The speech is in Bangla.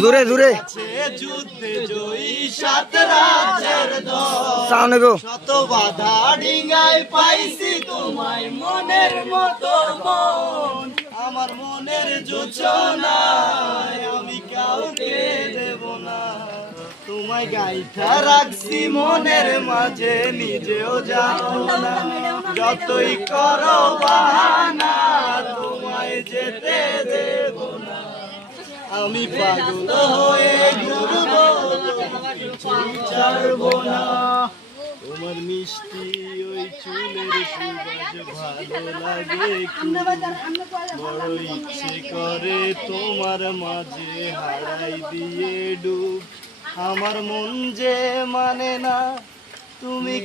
জোরে জোরে যুদ্ধে জয়ী সাত রাজ্যের দল সাউন্ড গো শত বাধা ডিঙ্গায় পাইছি তোমায় মনের মতো মন আমার মনের যোচনায় আমি কাউকে দেব না তোমায় গাইথা রাখছি মনের মাঝে নিজেও জানো না যতই করো বাহানা তোমায় যেতে দেব না আমি পাগল হয়ে ঘুরবো কিছুই ছাড়বো না তোমার মিষ্টি ওই চুলের সুবাস ভালো লাগে বড় ইচ্ছে করে তোমার মাঝে হারাই দিয়ে ডুব আমার মন যে মানে না তুমি